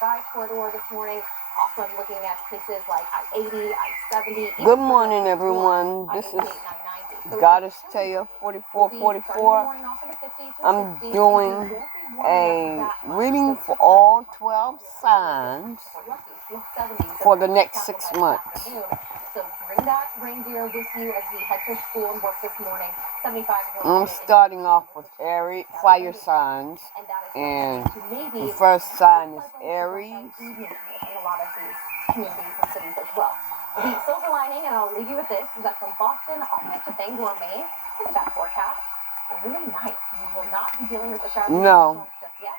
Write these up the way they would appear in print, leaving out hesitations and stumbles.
I-95 corridor this morning. Also, I'm looking at places like I-80, I-70. Good morning, everyone. This is Goddess Taya 4444. I'm doing a reading for all 12 signs for the next 6 months. So bring that reindeer with you as we head to school and work this morning. 75. I'm starting off with fire signs, and the first sign is Aries. In a lot of these communities and cities as well. The silver lining, and I'll leave you with this, is that from Boston all the way to Bangor, Maine, look at that forecast. Really nice. You will not be dealing with the showers just yet.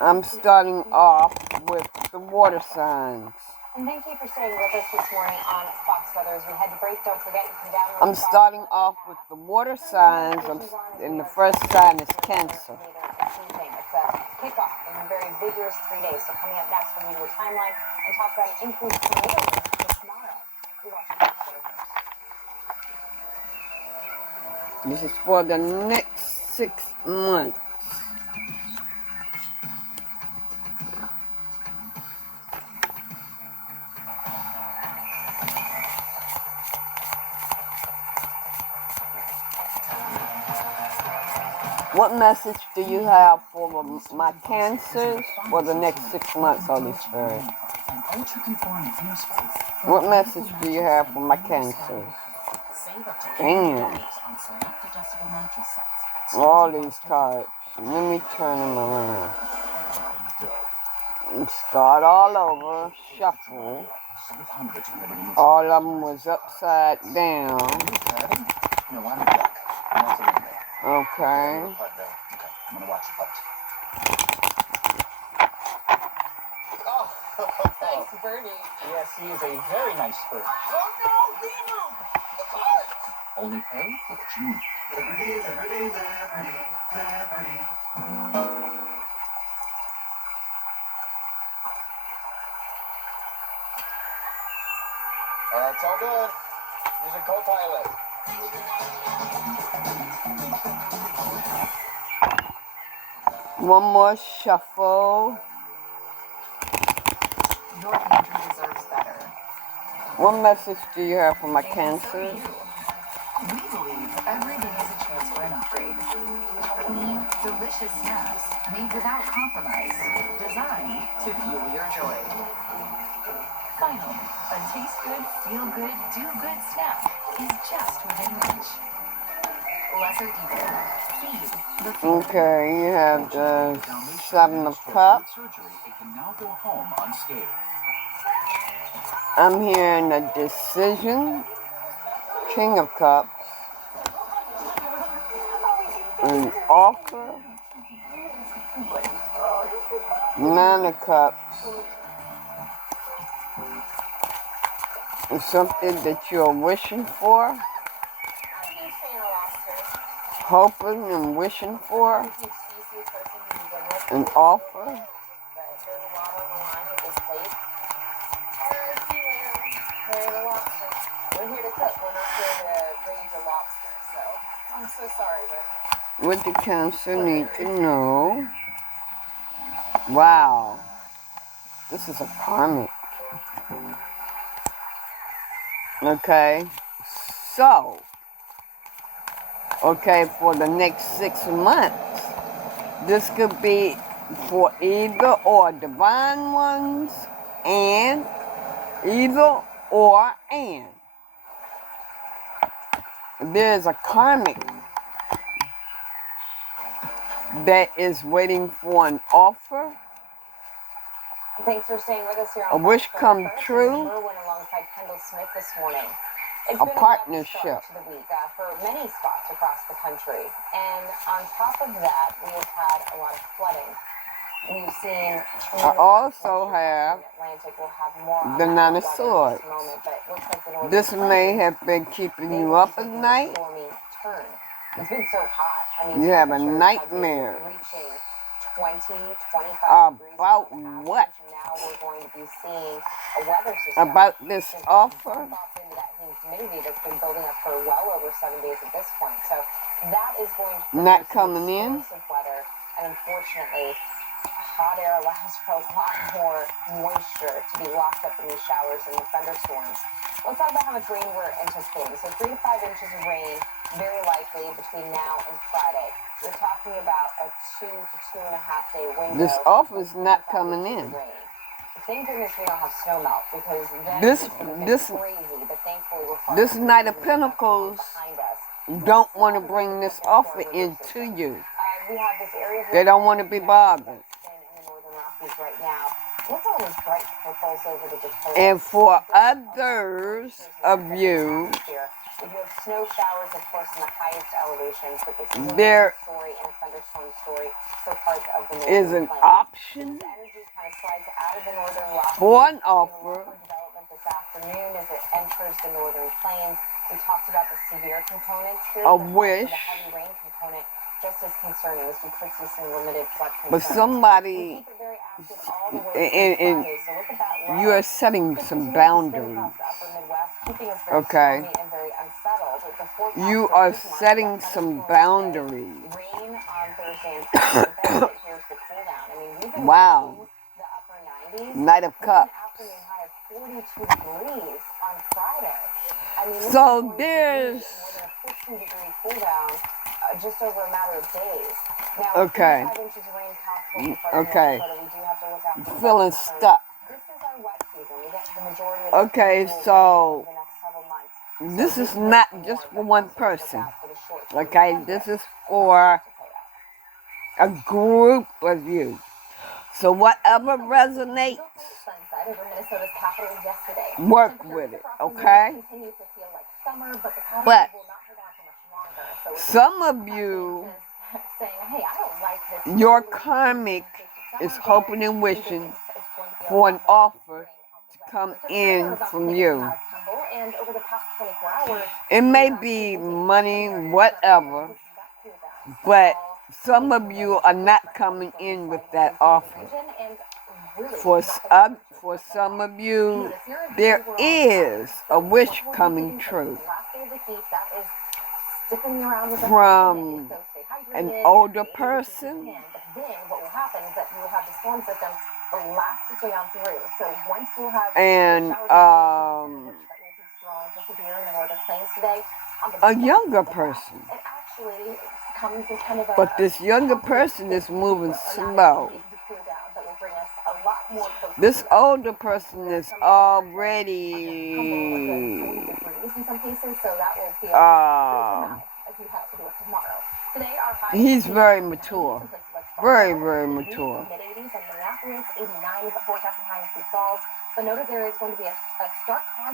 I'm starting off with the water signs. And thank you for staying with us this morning on Fox Weather. As we head to break, don't forget you can download. I'm starting off with the water signs, and the first sign is Cancer. It's a kickoff in a very vigorous 3 days. So coming up next, we'll give you a timeline and talk about an increased tornado risk tomorrow. You're watching Fox Weather. This is for the next 6 months. What message do you have for my Cancers for the next 6 months, Holy Spirit? What message do you have for my Cancers? Damn. All these cards. Let me turn them around. And start all over. Shuffle. All of them was upside down. Okay. I'm gonna watch your putt. Oh, Thanks, Bernie. yes, he is a very nice bird. Oh no, Lino! The card! Only pay for what you need. Liberty. It's all good. He's a co-pilot. One more shuffle. Your country deserves better. What message do you have for my Cancers? We believe every day is a chance for an upgrade. Clean, delicious snacks made without compromise, designed to fuel your joy. Finally, a taste good, feel good, do good snack is just within reach. Lesser evil. Feed the fear. Okay, you have the 7 of Cups. I'm hearing a decision. King of Cups. An offer. 9 of Cups. It's something that you're wishing for. Hoping and wishing for. An offer. We're here to cook. We're not here to raise a lobster. So I'm so sorry, but What the Cancer need to know? Wow. This is a karmic. Okay. So. Okay, for the next 6 months. This could be for either or divine ones and either or and. There's a karmic that is waiting for an offer. thanks for staying with us here A on wish Fox come Weather. true. Alongside Kendall Smith this morning. It's A been partnership. A rough start to the week for many spots across the country, and on top of that, we have had a lot of flooding. We've seen. I also have Atlantic. We'll have more the 9 of Swords. This may have been keeping you up at night. It's been so hot. I mean, You have a nightmare. Reaching 20, 25 degrees. About what? Now we're going to be seeing a weather system. About this offer? Humidity that's been building up for well over 7 days at this point. So that is going to not coming in. Of weather, and unfortunately, hot air allows for a lot more moisture to be locked up in these showers and thunderstorms. Let's talk about how much rain we're anticipating. So 3 to 5 inches of rain, very likely between now and Friday. We're talking about a 2 to 2.5 day window. This offer's not coming in. Thank goodness we don't have snow melt, because then This crazy. But thankfully we're this Knight of Pentacles behind us. don't want to bring this offer into you. We have this area They don't want to be bothered. in the northern Rockies right now. Look at all those bright purples over the Dakotas. And for others of you, we do have snow showers, of course, in the highest elevations, but this is a there story and a thunderstorm story for parts of the is an option This energy kind of slides out of the northern Rockies. for an offer. Development this afternoon as it enters the northern plains. We talked about the severe components here. A but wish. The heavy rain component just as concerning, as we could see some limited flood concerns. But somebody, Keep it very active all the way and Friday. So look at that low. you are setting some boundaries. Okay. You are setting some boundaries. Rain on Thursday and Friday. Here's the cool down. I mean, we've been Wow. the upper 90s. Knight of Cups. Afternoon high of 42 degrees on Friday. I mean, this So is going there's to be more than a 15-degree cool down just over a matter of days. Now, okay. 5 inches of rain possible for Okay. Minnesota. We do have to look out for Feeling that concern. stuck. This is our wet season. We get the majority of Okay, the so over the next several months. this is not just for one person. Okay, this is for a group of you. So whatever resonates, work with it, okay? But some of you, your karmic is hoping and wishing for an offer to come in from you. It may be money, whatever, but some of you are not coming in with that offer. For some of you, there is a wish coming true from an older person. And a younger person. But this younger person is moving slow. This older person is already he's very mature. Very, very mature.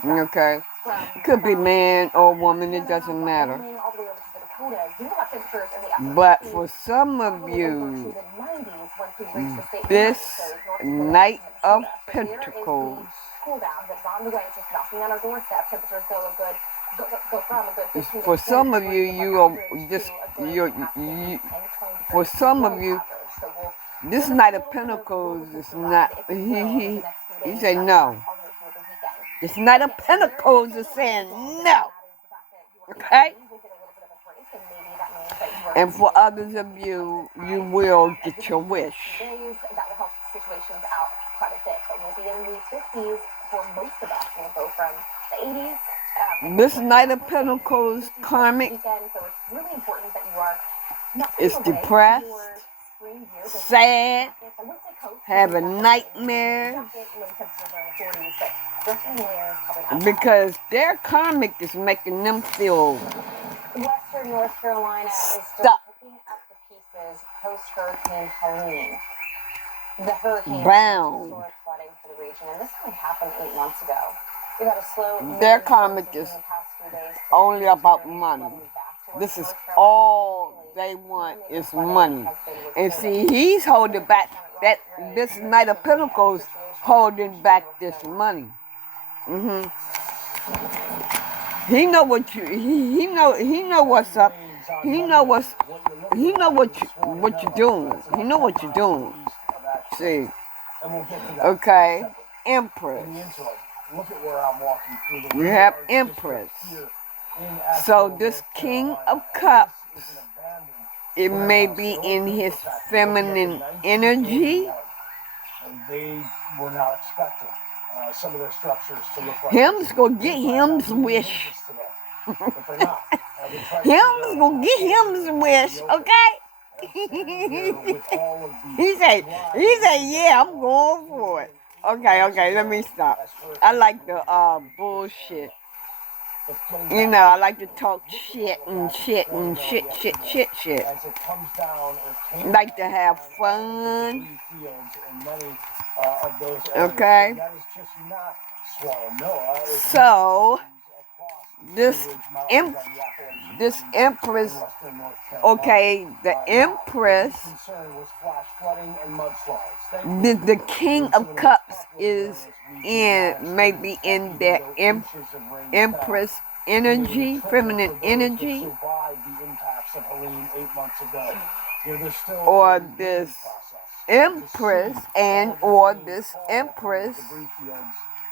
Okay. It could be man or woman, it doesn't matter. But for some of you, this Knight of Pentacles for some of you, you are just for some of you, this Knight of Pentacles is not. He said no. This Knight of Pentacles is saying no. Okay. And for others of you, you will get your wish. Situations out quite a bit, but we'll be in the 50s for most of us. We'll go from the 80s. This Knight of Pentacles karmic is depressed, sad, having nightmares, because their karmic is making them feel Western North Carolina is stuck. picking up the pieces post-Hurricane Helene. The hurricane bound. Historic flooding for the region, and this only happened 8 months ago. We've had a slow. Their karmic is only about money. This is all they want is money. And see, he's holding back that this Knight of Pentacles holding back this money. He know what you he know what's up. He know what you're doing. He know what you're doing. See. Okay. Empress. You have Empress. So this King of Cups, it may be in his feminine energy, they were not expecting some of their structures to look like Him's this. gonna get They find him's out we wish. need this today, but they're not. They try to Him's figure out gonna get how him's to wish, reopen. okay? And I'm standing here with all of the he said, drive yeah, I'm going for it. Okay, let me stop. I like the bullshit. You know, I like to talk shit and shit and shit. As it comes down, Like to have fun. fields in many of those areas. Okay. And that is just not Swallow. So this Empress, okay, the Empress, the King of Cups is maybe in that Empress energy, feminine energy, or this Empress or this Empress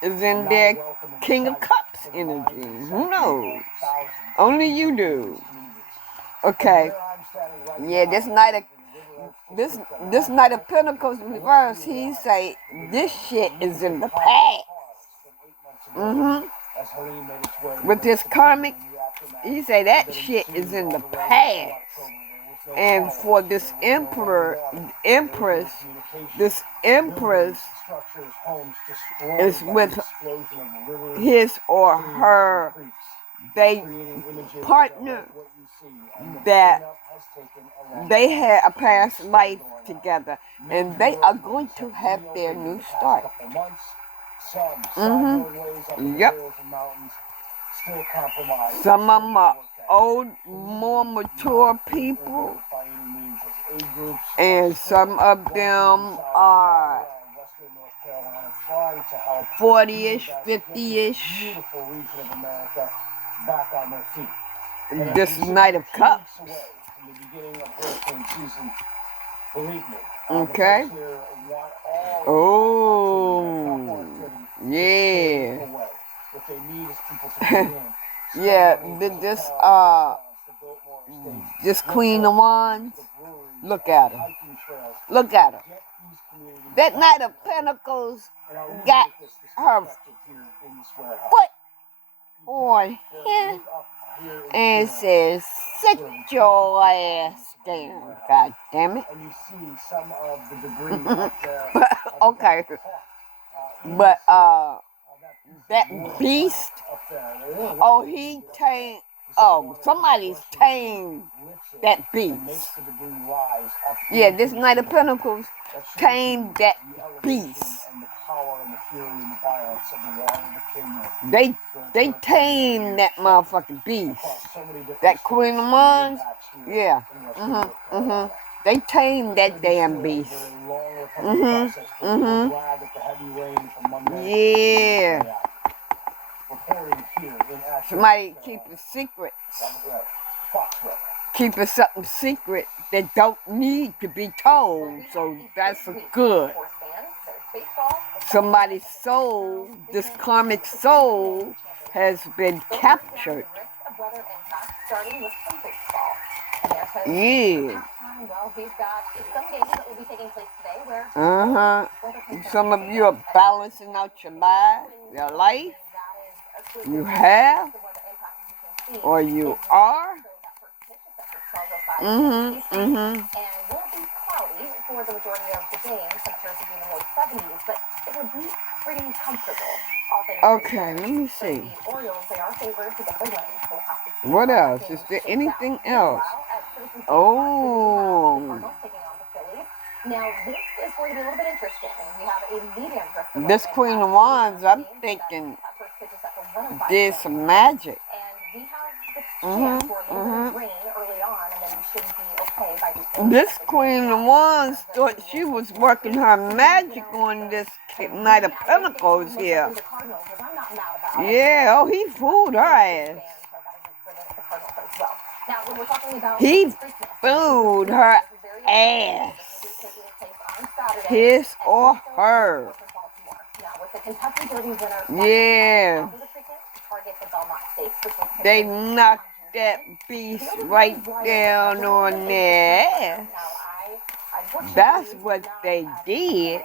is in their King of Cups energy. Who knows? Only you do. Okay. Yeah, this Knight of Pentacles reverse, he say this shit is in the past. With this karmic, he say that shit is in the past. And for this Empress, this Empress is with his or her partner that they had a past life together, and they are going to have their new start. Yep. Some of them are old, more mature people, and some of them are 40-ish, 50-ish. This Knight of Cups. Okay. Oh, yeah. Yeah, this Queen of Wands. Look at her. Look at her. That Knight of Pentacles got her foot on him and says, sit your ass down, god damn it. Okay. But that beast, oh, he tamed, somebody's tamed that beast. Yeah, this Knight of Pentacles tamed that beast. They tamed that motherfucking beast. That Queen of Wands, yeah. They tamed that damn beast. Yeah. Somebody keep a secret. Keeping something secret that don't need to be told. So that's good. Somebody's soul, this karmic soul, has been captured. Yeah. Some of you are balancing out your life. You have, or you are. And will be cloudy for the majority of the day, and temperatures will be in the low 70s, but it will be pretty comfortable. Okay, let me see. The Orioles, they are favored to get the win, so we'll have to see. What else? Is there anything else? Oh. Now, this is going to be a little bit interesting. We have a medium drift. This Queen of Wands, I'm thinking there's some magic. And we have the chance for a little bit of rain early on, and then we should be okay by the end. This Queen of Wands thought she was working her magic on this Knight of Pentacles here. Yeah, oh, he fooled her ass. He fooled her ass. His or her. Yeah. They knocked that beast right down on their ass. That's what they did.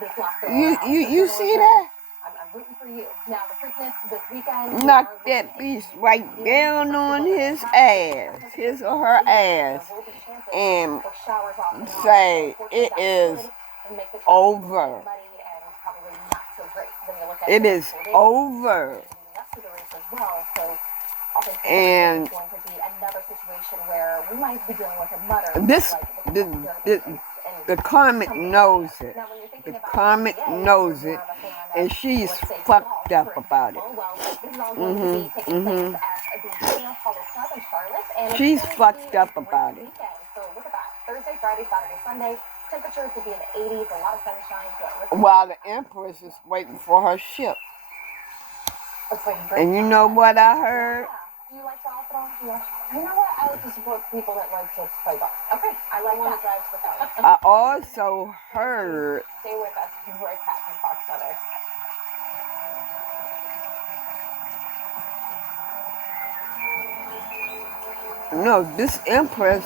this last go You around. you So you good see Lord, that? I'm rooting for you. Now, the Preakness this weekend. Knock that beast right down on his ass, his or her ass, and say it is over. It is over. And this, the karmic knows it. The karmic knows it, and she's fucked up about it. She's fucked up about it. So look at that. Thursday, Friday, Saturday, Sunday. Temperatures will be in the 80s, a lot of sunshine. While the Empress is waiting for her ship. And you know what I heard? Do you like golf at all? You know what? I like to support people that like to play golf. Okay, I like that. Drives with that. I also heard. Stay with us. We'll be right back and talk together. No, this Empress,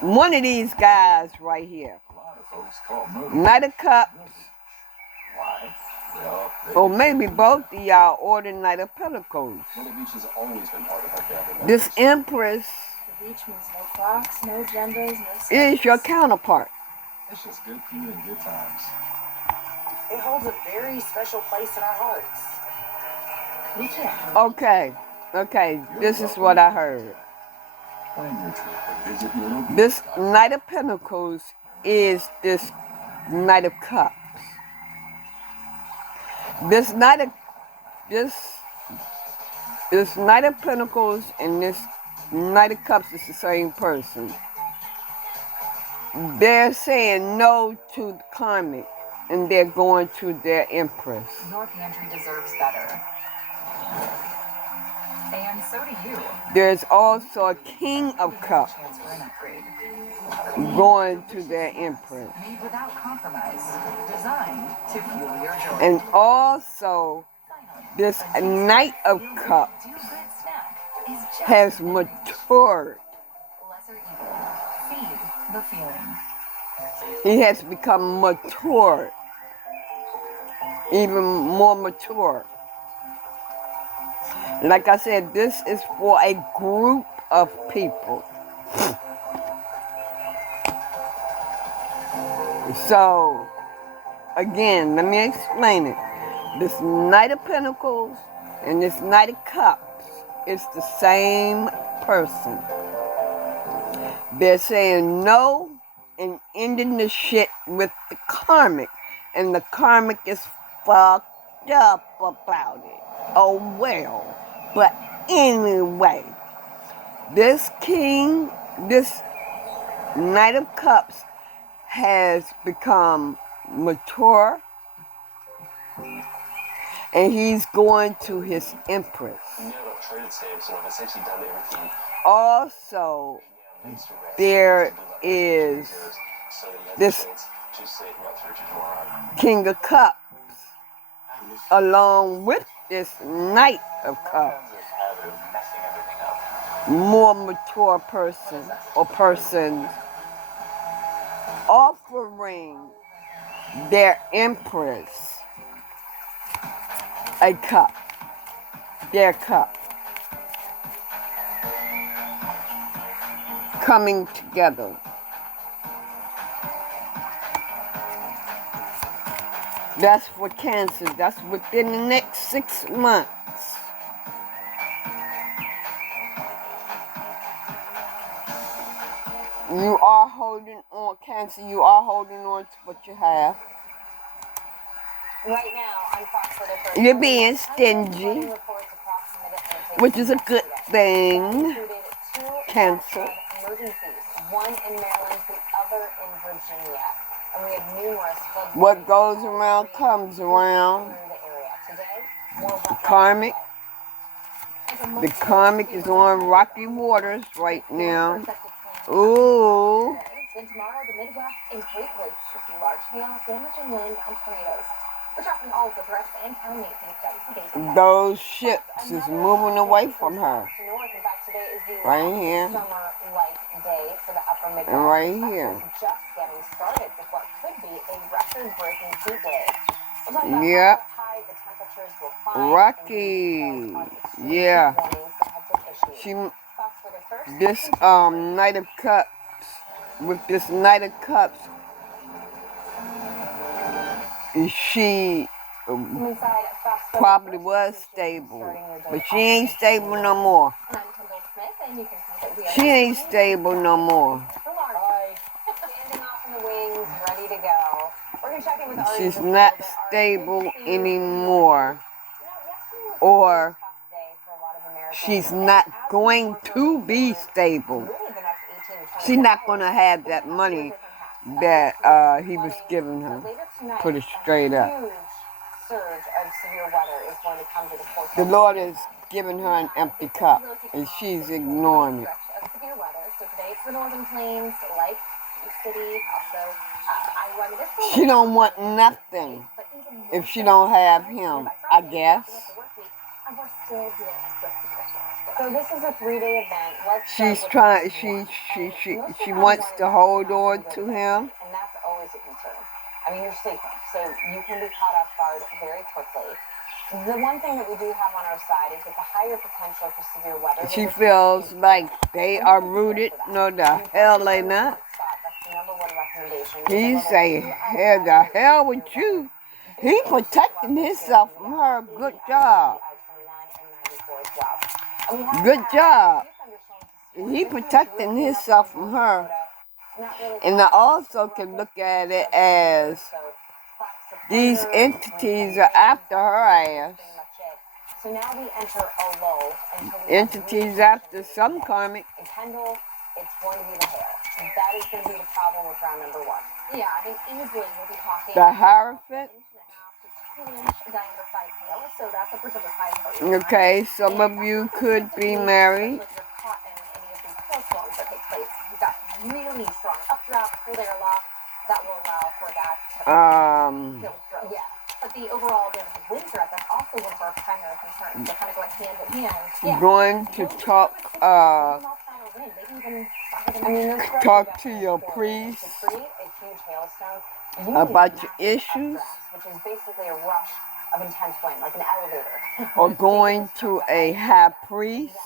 one of these guys right here, Knight of Cups, or maybe both of y'all, or the Knight of Pentacles. This Empress The beach means no clocks, no genders, no sex. is your counterpart. It's just good food and good times. It holds a very special place in our hearts. We can't. Okay, this is what I heard. This Knight of Pentacles is this Knight of Cups. This Knight of Pentacles and this Knight of Cups is the same person. They're saying no to the karmic, and they're going to their Empress. Your pantry deserves better. And so do you. There's also a King of Cups going to their Empress. Made without compromise, designed to fuel your joy. And also, this Knight of Cups has matured. Lesser evil. Feed the feeling. He has become mature. Even more mature. Like I said, this is for a group of people. So, again, let me explain it. This Knight of Pentacles and this Knight of Cups is the same person. They're saying no and ending the shit with the karmic. And the karmic is fucked up about it. Oh well. But anyway, this Knight of Cups has become mature, and he's going to his Empress. Also, there is this King of Cups along with this Knight of Cups. More mature person or persons offering their Empress a cup, their cup, coming together. That's for Cancer. That's within the next 6 months. You are holding on, Cancer, you are holding on to what you have. Right now, I'm Fox. You're being stingy, which is a good thing. Cancer. One in Maryland, the other in Virginia. And we have numerous floods. What goes around comes around. Karmic. The karmic is on rocky waters right now. Ooh. Then tomorrow, the Midwest and Great Lakes should see large hail, damaging wind, and tornadoes. We're tracking all of the threats and county maintenance. Those ships is moving away from her. Right here. Summer light day for the upper Midwest. And right here. Just getting started with what could could be a record-breaking heat wave. We'll talk about Yep. how high the temperatures will climb. Rocky. Yeah. She, this Knight of Cups, with this Knight of Cups, she probably was stable, but she ain't stable no more. She ain't stable no more. Standing off in the wings, ready to go. We're gonna check in with Ari. She's not stable anymore. Or she's not going to be stable. She's not going to have that money that he was giving her. Put it straight up. The Lord is giving her an empty cup, and she's ignoring it. She don't want nothing if she don't have him, I guess. So this is a 3-day event. She's trying. She wants to hold on to him. And that's always a concern. I mean, you're sleeping, so you can be caught off guard very quickly. The one thing that we do have on our side is that the higher potential for severe weather. She feels like they are rooted. No, the hell they not. He say, hell, the hell with you. He protecting himself from her. Good job. Good job. He protecting himself from her. And I also can look at it as these entities are after her ass. So now we enter a lull. Entities after some karmic. And Kendall, it's going to be the hail. That is going to be the problem with round number 1. Yeah, I think easily we'll be talking. The Hierophant. So that's a particular size. Okay, some of you could be married. You've got really strong updraft, cold air lock that will allow for that. Yeah, but the overall damage of wind threat, that's also one of our primary concerns. They're kind of going hand in hand. Yeah. Going to talk to your priest about your issues, which is basically a rush of intense wind, like an elevator. or going to a high priest.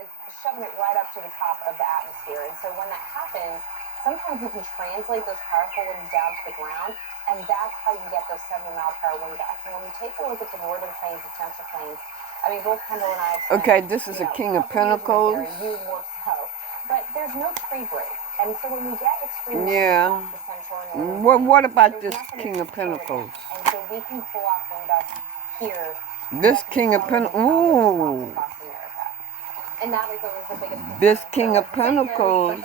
It's shoving it right up to the top of the atmosphere. And so when that happens, sometimes you can translate those powerful winds down to the ground, and that's how you get those 70-mile-per-hour wind gusts. And when you take a look at the northern plains and central plains, I mean, both Kendall and I have spent, okay, this is a King of Pentacles. But there's no tree break. And so when we get extreme yeah. What about this King of Pentacles? And so we can pull off wind gusts here. This King of Pentacles. Ooh. And that is always the biggest concern. This King of Pentacles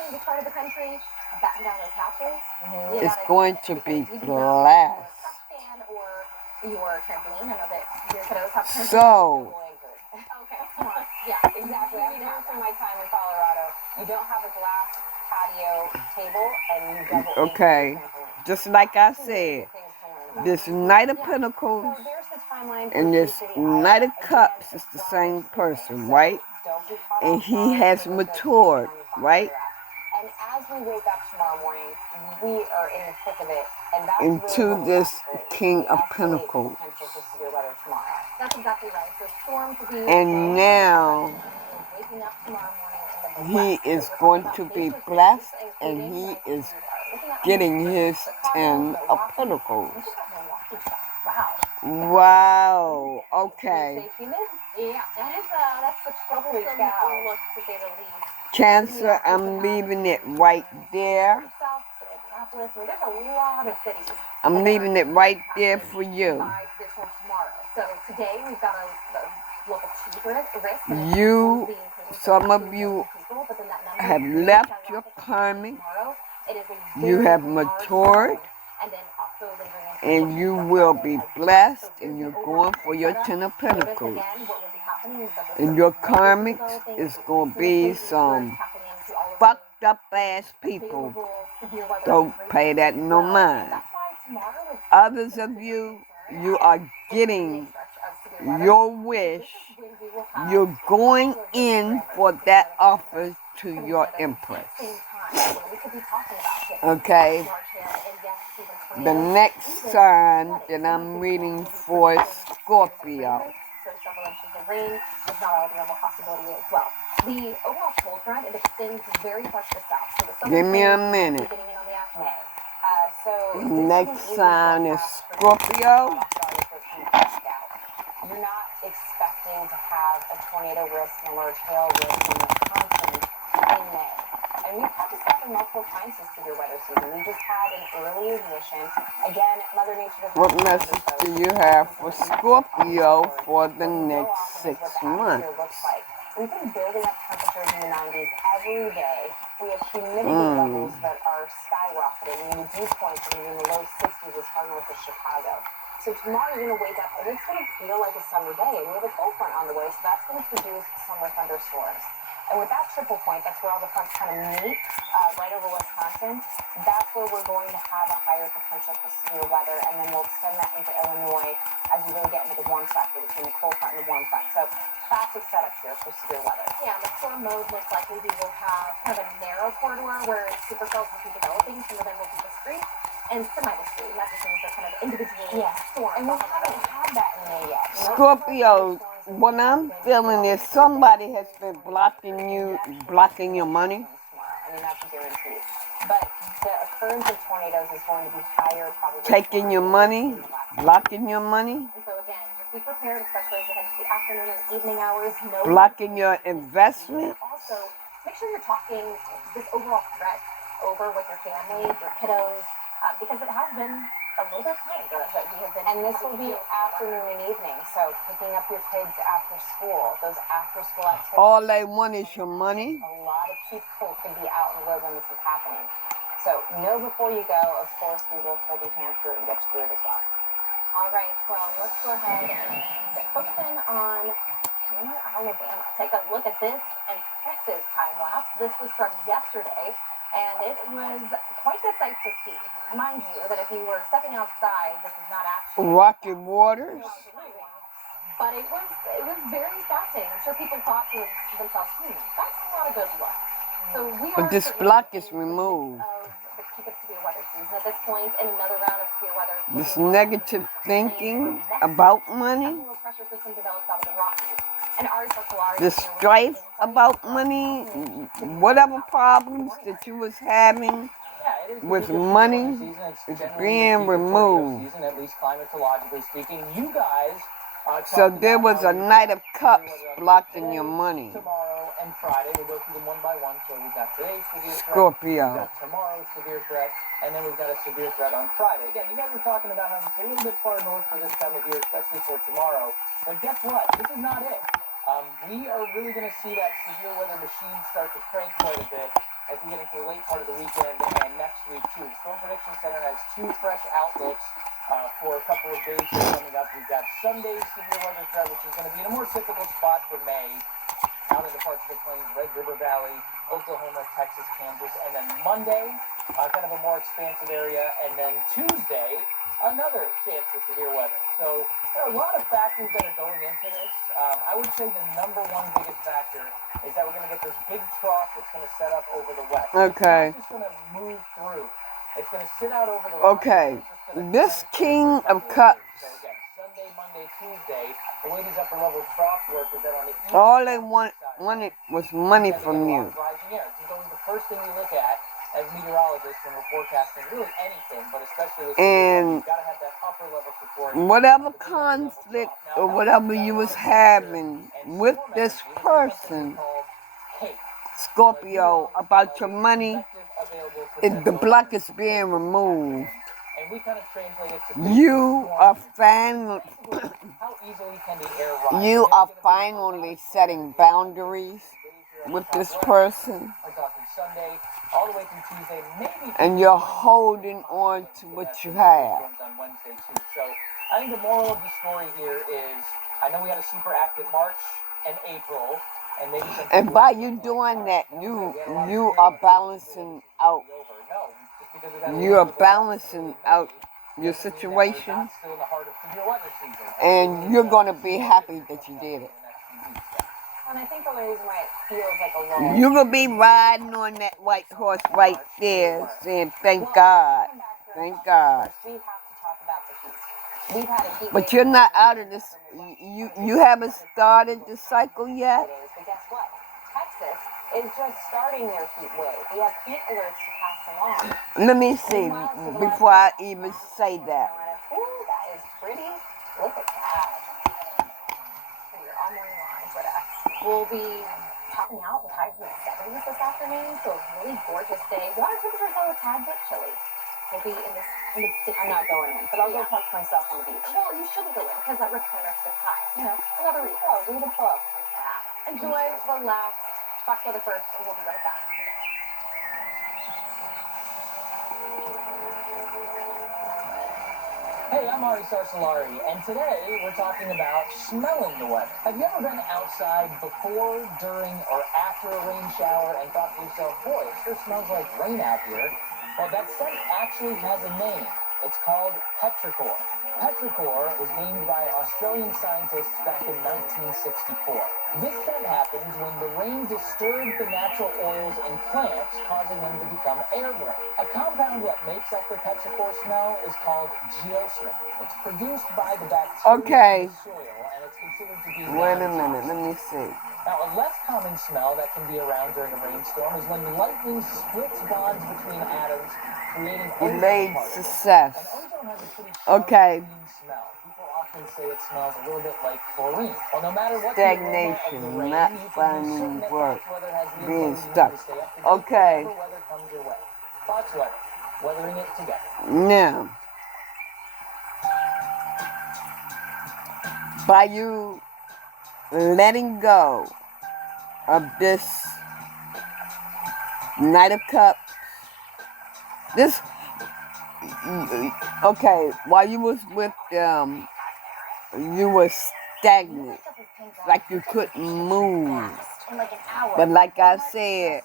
is going to be blessed. So, yeah, exactly. I know from my time in Colorado, you don't have a glass patio table and you double. Okay, just like I said, this Knight of Pentacles and this Knight of Cups is the same person, right? And he has matured, right? And as we wake up tomorrow morning, we are in the thick of it, and that's into this King of Pentacles. That's exactly right. So storms will be and now he is going to be blessed, and he is getting his 10 of Pentacles. Wow. Okay. Yeah, that's the troublesome look, to say the least. Cancer, I'm leaving it right there. I'm leaving it right there for you. So today we've got a look at risk. You, some of you have left your karmic. You have matured. And you will be blessed, and you're going for your 10 of Pentacles. And your karmic is going to be some fucked up ass people. Don't pay that no mind. Others of you, you are getting your wish. You're going in for that offer to your Empress. Okay? The next sign that I'm reading for is Scorpio. So several inches of rain is not out of the realm of possibility as well. The overall cold front, it extends very far to the south. So the southern Give me a plains minute. getting in on the May. Next sign is Scorpio. You're not expecting to have a tornado risk and a large hail risk in Wisconsin in May. And we've had this happen multiple times this severe weather season. We just had an early ignition. Again, Mother Nature doesn't. What message do you have for Scorpio for the next 6 months? We've been building up temperatures in the 90s every day. We have humidity levels that are skyrocketing. The dew points are in the low 60s as far north as Chicago. So tomorrow you're going to wake up and it's going to feel like a summer day. We have a cold front on the way, so that's going to produce summer thunderstorms. And with that triple point, that's where all the fronts kind of meet, right over Wisconsin. That's where we're going to have a higher potential for severe weather, and then we'll extend that into Illinois as you really get into the warm sector between the cold front and the warm front. So classic setup here for severe weather. Yeah, in the storm mode, most likely we will have kind of a narrow corridor where supercells will be developing. Some of them will be discrete and semi-discrete. And that's the things that kind of individually storm. And we haven't had that in May yet. Scorpio, what I'm feeling is somebody has been blocking your money. I mean, that's a guarantee. But the occurrence of tornadoes is going to be higher probably. Taking your money, blocking your money. And so again, just be prepared, especially as you head into the afternoon and evening hours. Blocking your investment. Also, make sure you're talking this overall threat over with your family, your kiddos, because it has been a little bit of time that we have been. And this will be afternoon and evening, so picking up your kids after school, those after school activities. All they want is your money. A lot of people can be out on the road when this is happening. So know before you go. Of course, we will hold your hand through it and get you through it as well. All right, well, let's go ahead and focus in on Hammer, Alabama. Take a look at this impressive time lapse. This was from yesterday, and it was quite a sight to see. Mind you, that if you were stepping outside, this is not actually rocky waters. But it was very fascinating. I'm sure people thought to themselves, that's not a good look. So we but this block is removed. The peak of severe weather season at this point, in another round of severe weather. This negative thinking about money. Pressure system develops out of the Rockies. And the strife about money, whatever problems that you was having with money is being removed. At least climatologically speaking, you guys. So there was a Knight of Cups blocking your money. Tomorrow and Friday, we'll go through them one by one. So we've got today's severe threat, Scorpio. we've got tomorrow's severe threat, and then we've got a severe threat on Friday. Again, you guys were talking about how it's a little bit far north for this time of year, especially for tomorrow. But guess what? This is not it. We are really going to see that severe weather machine start to crank quite a bit as we get into the late part of the weekend and next week too. Storm Prediction Center has 2 fresh outlooks for a couple of days here coming up. We've got Sunday's severe weather threat, which is going to be in a more typical spot for May, out in the parts of the plains, Red River Valley, Oklahoma, Texas, Kansas, and then Monday, kind of a more expansive area, and then Tuesday, another chance for severe weather. So there are a lot of factors that are going into this. I would say the number one biggest factor is that we're going to get this big trough that's going to set up over the west. Okay. It's not just going to move through. It's going to sit out over the west. Okay. This King of Cups. So again, Sunday, Monday, Tuesday, the way these upper level troughs work is that on the east all they wanted was money from you. Rising air. This is always the first thing we look at as meteorologists when we're forecasting really anything, but especially with and you've got to have that upper level support. Whatever conflict or whatever you was having with this person, Scorpio, about your money, the block is being removed. And we kind of translate it to you are finally how easily can the air rise? You are finally setting boundaries with this person. We're talking Sunday, all the way through Tuesday, maybe. And you're holding on to what you have. On Wednesday too. So I think the moral of the story here is, I know we had a super active March and April, and maybe some. And by you doing that, you are balancing out. You are balancing out your situation, and you're gonna be happy that you did it. And I think the only reason why it feels like a lull. You're gonna be riding on that white horse right there, saying, "Thank God Thank God. We have to talk about the heat. We've had a heat But wave you're not in out of this. You haven't started the cycle yet? But guess what? Texas is just starting their heat wave. We have heat alerts to pass along. Let me see before I even say that. Ooh, that is pretty. Look at that. You're all morning long, but we'll be topping out with highs in the 70s this afternoon, so a really gorgeous day. Water temperatures are a tad bit chilly. We'll be in this mid-60s. I'm not going in, but I'll go park myself on the beach. Well, you shouldn't go in because that recliner is high. You know, another read. Oh, read a book. Yeah. Enjoy, relax. Fox weather first, and we'll be right back. Hey, I'm Ari Sarsolari, and today we're talking about smelling the weather. Have you ever been outside before, during, or after a rain shower and thought to yourself, boy, it sure smells like rain out here? Well, that scent actually has a name. It's called petrichor. Petrichor was named by Australian scientists back in 1964. This scent happens when the rain disturbs the natural oils in plants, causing them to become airborne. A compound that makes up the petrichor smell is called geosmin. It's produced by the bacteria in the soil, and it's considered to be... Wait a minute, let me see. Now, a less common smell that can be around during a rainstorm is when lightning splits bonds between atoms, creating delayed ozone particles. success. And ozone has a pretty sharp, clean smell. People often say it smells a little bit like chlorine. Well, no matter what Stagnation, the rain, not you can be finding certain that work, Fox Weather has the being info you stuck. need to stay up to date Okay. whatever weather comes your way. Fox Weather, weathering it together. Now, by you letting go of this Knight of Cups, this, okay, while you was with them, you were stagnant, like you couldn't move. But like I said,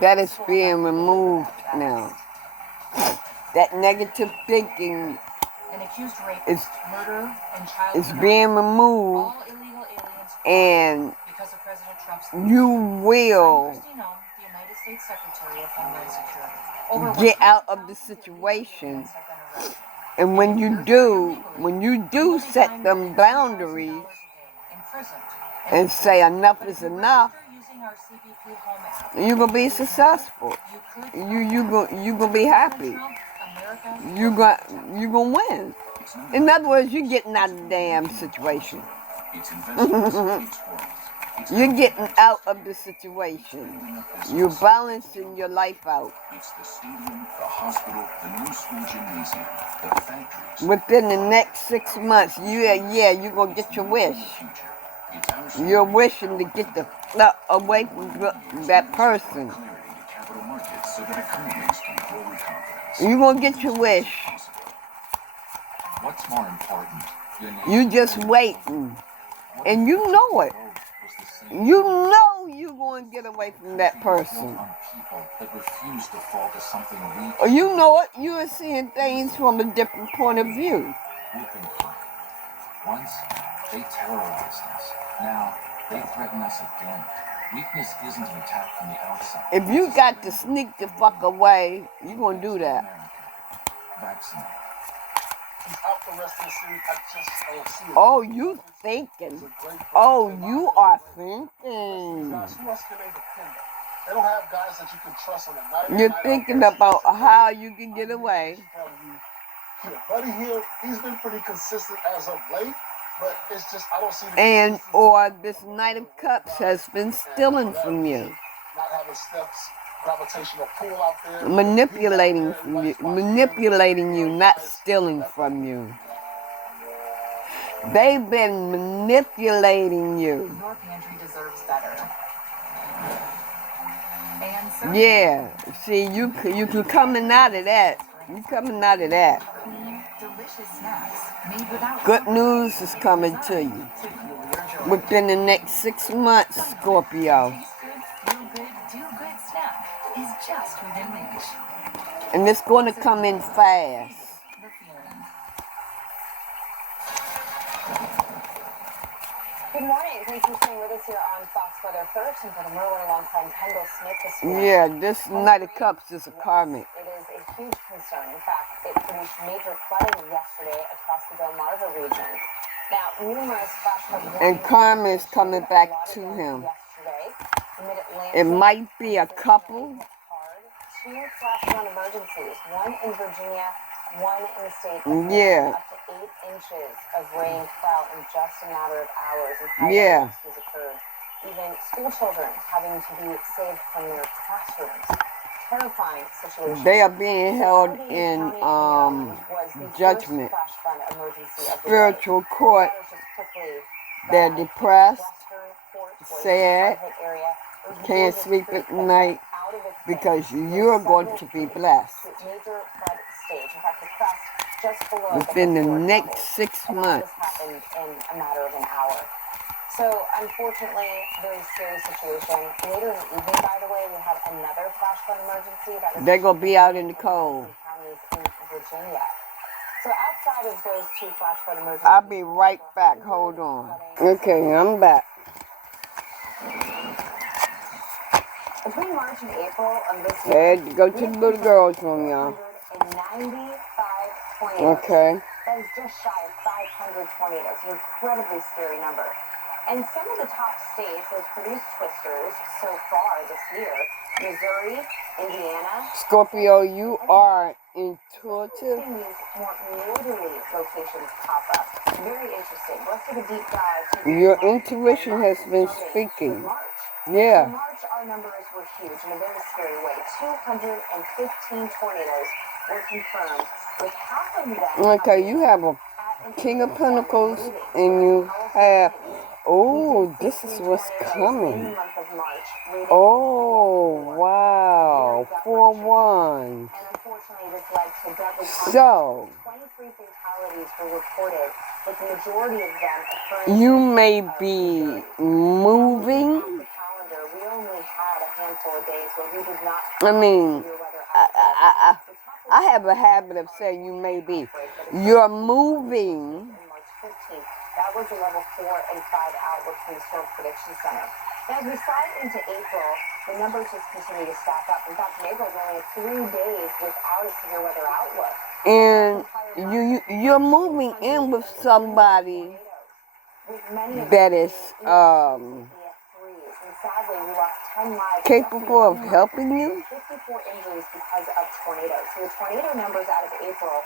that is being removed now. That negative thinking is being removed, and you will get out of the situation. And when you do set them boundaries and say enough is enough, you're gonna be successful. You gonna be happy. You gonna win. In other words, you're getting out of the damn situation. You're getting out of the situation. You're balancing your life out. It's the stadium, the hospital, the new school gymnasium, the factories. Within the next 6 months, you're gonna get your wish. You're wishing to get the fuck away from that person. You're gonna get your wish. What's more important? You just waiting. And you know it. You know you're going to get away from that person. Or you know it. You are seeing things from a different point of view. Once, they terrorized us. Now, they threaten us again. Weakness isn't an attack from the outside. If you got to sneak the fuck away, you're going to do that. Vaccinate. Oh, you thinking. Oh, you are thinking. You're thinking about how you can get away. Buddy Hill, he's been pretty consistent as of late, but it's just I don't see. And or this Knight of Cups has been stealing from you. Not having steps. Gravitational pull out there. Manipulating you, not stealing from you. They've been manipulating you. Your pantry deserves better. Yeah, see, you coming out of that. You coming out of that. Delicious snacks made without Good news is coming to you within the next 6 months, Scorpio. Taste good, feel good, do good snack is just within reach. And it's going to come in fast. The feeling. Good morning. Thanks for staying with us here on Fox Weather First. And for the Merlin alongside Kendall Smith this morning. Yeah, this Knight of Cups is a karmic. It is a huge concern. In fact, it produced major flooding yesterday across the Delmarva region. Now, numerous flash flood warnings. And karma is coming back to him. It might be a couple. Two flash flood emergencies, one in Virginia, one in the state of Yeah. Up to 8 inches of rain fell in just a matter of hours, and Yeah. has occurred. Even school children having to be saved from their classrooms. Terrifying situation. They are being held in judgment, spiritual court. They're depressed, sad, can't sleep at night because you're going to be blessed within the next 6 months. Happened in a matter of an hour. So, unfortunately, very scary situation. Later in the evening, by the way, we had another flash flood emergency. They're going to be out in the cold. In Virginia. So, outside of those two flash flood emergencies, I'll be right back. Hold on. Okay, I'm back. Between March and April of this I year, had to go to the little girls' room, y'all. 195 tornadoes. Okay. That is just shy of 500 tornadoes. An incredibly scary number. And some of the top states that have produced twisters so far this year, Missouri, Indiana. Scorpio, you are intuitive. Seeing these more northerly locations pop up. Very interesting. Let's take a deep dive. Your intuition has been speaking. Yeah. In March, our numbers were huge in a very scary way. 215 tornadoes were confirmed, with half of them. Okay, you have a King of Pentacles, and you have. Oh, this is what's coming. Oh, wow. 4 1. So, 23 fatalities were reported, with the majority of them occurring. you may be moving. We only had a handful of days where we did not. I mean, I have a habit of saying you may be. You're moving. That was a level 4 and 5 outlook from the Storm Prediction Center. Now, as we slide into April, the numbers just continue to stack up. In fact, in April, we only had 3 days without a severe weather outlook. And you're moving in with somebody that is capable of helping you. 54 injuries because of tornadoes. So the tornado numbers out of April.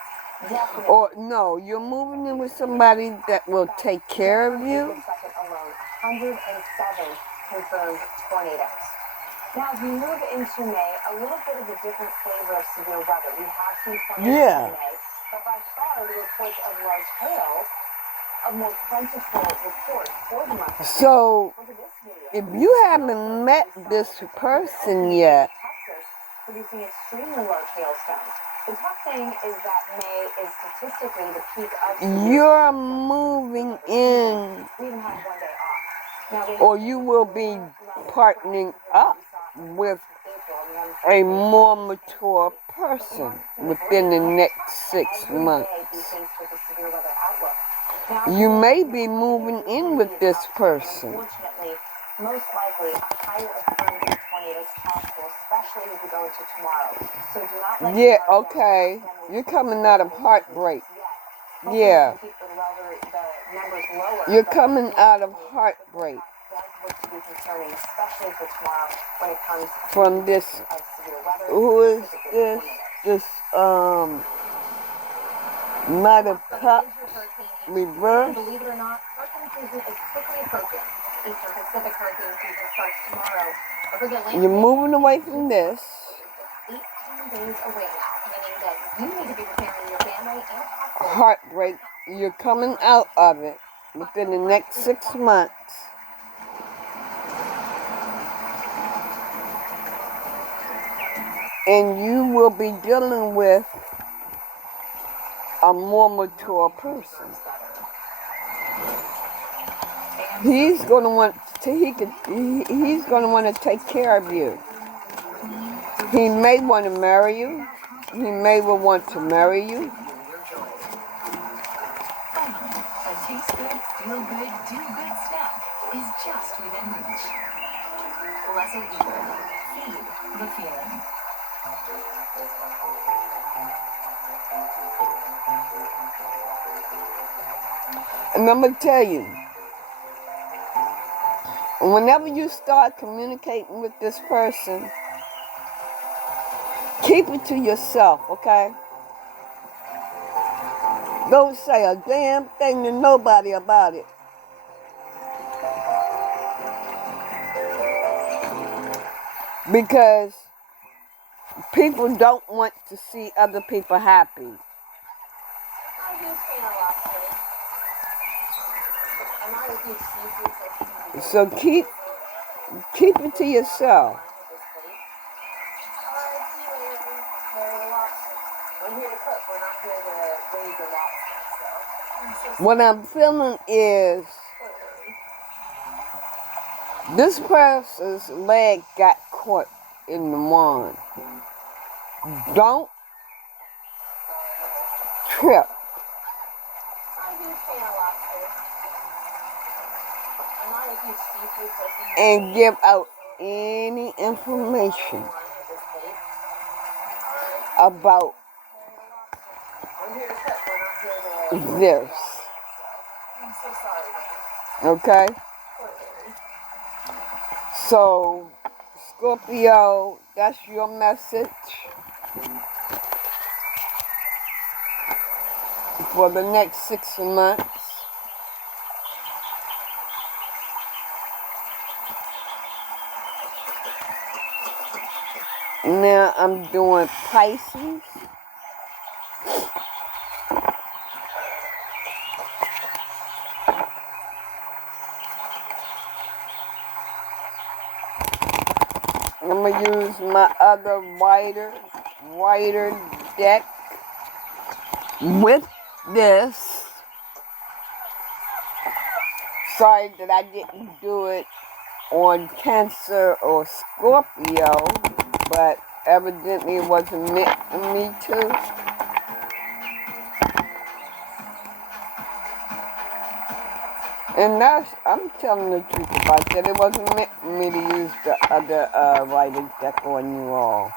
Or no, you're moving in with somebody that will take care of you. Second alone, 107 confirmed tornadoes. Now, as we move into May, a little bit of a different flavor of severe weather. We have seen tornadoes in May, but by far the reports of large hail, a more plentiful report for the month. So, if you haven't met this person yet, Texas producing extremely large hailstones. The tough thing is that May is statistically the peak of you're moving in, we even had 1 day off. Now, or you will be partnering up with a more mature person within the next 6 months. You may be moving in with this person. Unfortunately, most likely a higher occurrence of tornadoes possible, especially as we go into tomorrow. So do not let Yeah, okay. You're coming out of heartbreak. Yeah. You're coming out of heartbreak. From this, who is this? This, Knight of Cups reverse. Believe it or not, hurricane season is quickly approaching. Eastern Pacific hurricane season starts tomorrow. You're moving away from this. 18 days away now, meaning that you need to be preparing your family and household. Heartbreak. You're coming out of it within the next 6 months. And you will be dealing with a more mature person. He's going to want to take care of you. He may want to marry you. He may will want to marry you. Finally, a taste good, feel good, do good snack is just within reach. Lesser Eater. Feed the feeling. And I'm going to tell you, whenever you start communicating with this person, keep it to yourself, okay? Don't say a damn thing to nobody about it. Because people don't want to see other people happy. So keep it to yourself. What I'm feeling is this person's leg got caught in the wand. Don't trip. And give out any information about this. Okay? So, Scorpio, that's your message for the next 6 months. Now I'm doing Pisces. I'm going to use my other wider deck with this. Sorry that I didn't do it on Cancer or Scorpio, but evidently it wasn't meant for me to. And I'm telling the truth about that. It wasn't meant for me to use the other writer's deck on you all.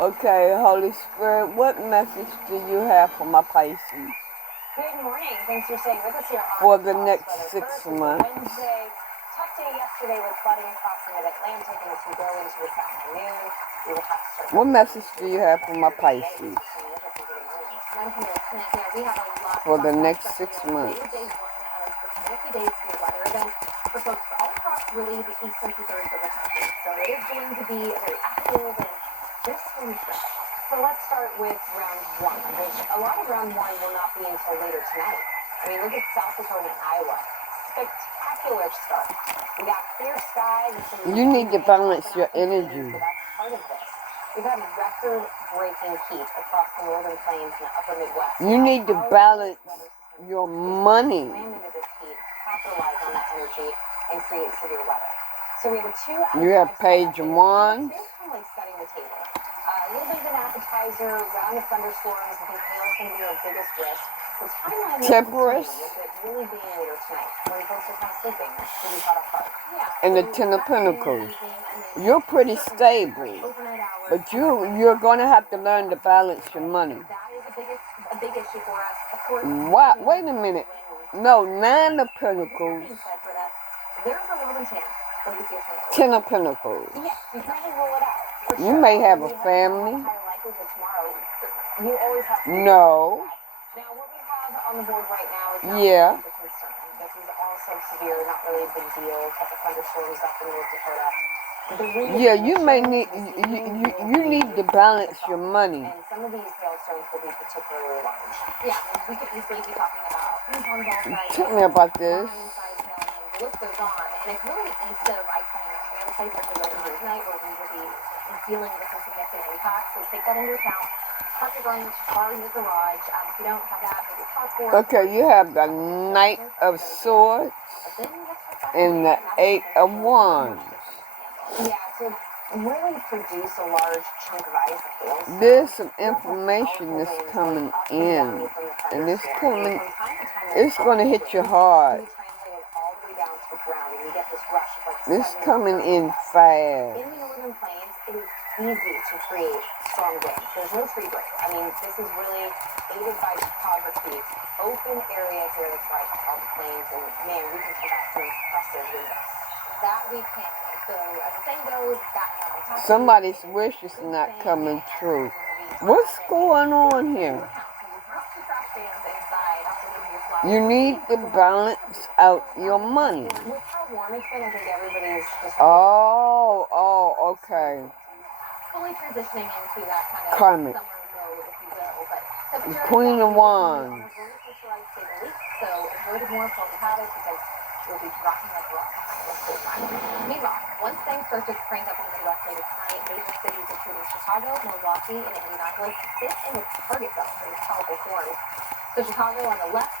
Okay, Holy Spirit, what message do you have for my Pisces? Good morning. Thanks for staying with us here on For the next 6 months. Wednesday. Tough day yesterday with flooding across the Mid-Atlantic, and as we go into this afternoon, we will have to start. What message do you have for my Pisces? For the next 6 months. Multi-day severe weather event for folks all across really the eastern two-thirds of the country. So it is going to be very active and just really fresh. So let's start with round one, which a lot of round one will not be until later tonight. I mean, look at South Dakota and Iowa. Spectacular start. We got clear skies. You need to balance your energy. So that's part of this. We've had record-breaking heat across the northern plains and the upper Midwest. You need to balance your money. Capitalize on that energy and create severe weather. So we have a 2 out of 5. You have page 1. Kind of like setting the table. A little bit of an appetizer, round of thunderstorms. I think hail is going to be our biggest risk. The timeline Temperance. with it really being later tonight, when folks are kind of sleeping, to be caught off guard. Yeah. And the 10 of Pentacles. You're pretty stable, but you're going to have to learn to balance your money. That is a big issue for us. Of course. What? Wait a minute. No, 9 of Pentacles. There's a little chance that you see a 10 of Pentacles. Yes, you can roll it out. You may have a family. You always have to. No. Now, what we have on the board right now is not Yeah. a concern. This is also severe, not really a big deal. A couple thunderstorms up in North Dakota. Yeah, you may need you need to balance your money. And some of these hailstones will be particularly large. Yeah, we could easily be talking about. Tell me about this. The list goes on, and it's really east of I-29. And the place that we're going tonight where we will be dealing with some significant impacts. So take that into account. Park your car in your garage. If you don't have that, maybe carport. Okay, you have the Knight of Swords and the 8 of Wands. Yeah, so really produce a large chunk of ice and hail. There's some information that's coming in, and it's coming. It's going to hit you hard. It's coming in fast. In the northern plains, it is easy to create strong winds. There's no tree break. I mean, this is really aided by topography. Open area here that's right on the plains, and man, we can pick out some impressive wind gusts. That we can. So as the saying goes, that Somebody's wish is not coming true. What's going on here? You need to balance out your money. With how warm it's been, I think everybody's just Oh, okay. fully transitioning into that kind of Karmic. summer mode, if you will. But temperature Queen of is Wands. so enjoy the warmth while you have it because you'll be dropping like rocks most of the time. Meanwhile, once things start to crank up in the Midwest later tonight, major cities including Chicago, Milwaukee, and Indianapolis sit in the target zone for these powerful storms. So Chicago on the left,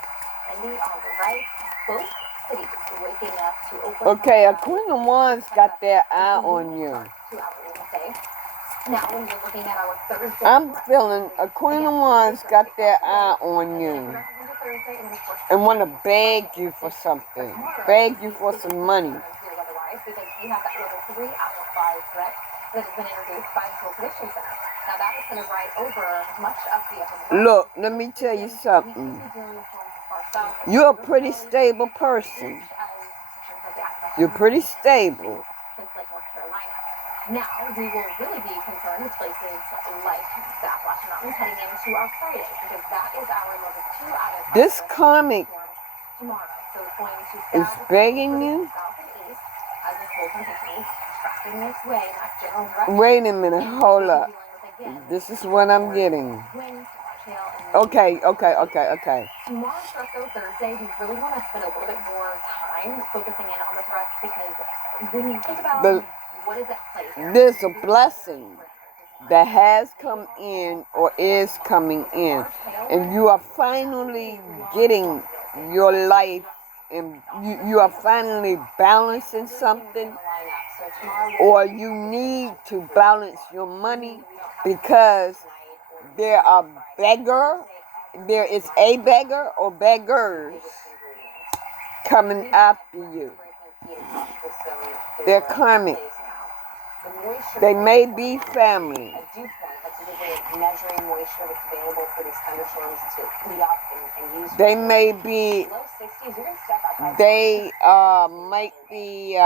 Indy on the right, both cities waking up to open. Okay, a Queen of Wands got their eye on you. 2 hours, we'll say. Now, when we're looking at our Thursday, I'm feeling a Queen of Wands got their eye on you and want to beg you for something, beg you for some money. Because we have that level 3 out of 5 threat that has been introduced by the World Prediction Center. Now, that is going to ride over much of the upper. Look, let me tell you something. You're a pretty stable person. You're pretty stable. Now, we will really be concerned with places like the Appalachian Mountains heading into our Friday, because that is our level 2 out of 5. This karmic Tomorrow, so it's going to is begging you. south and east as the cold front continues tracking its way in that general direction. Wait a minute, hold up. This is what I'm getting. Okay. Tomorrow, so Thursday, we really want to spend a little bit more time focusing in on the threats, because when you think about what is at play here, There's a blessing that has come in or is coming in, and you are finally getting your life, and you are finally balancing something, or you need to balance your money because there is a beggar or beggars coming after you. They're karmic. They may be family. measuring moisture that's available for these thunderstorms to heat up and use. They may be. Low 60s, you're going to step outside. They might be.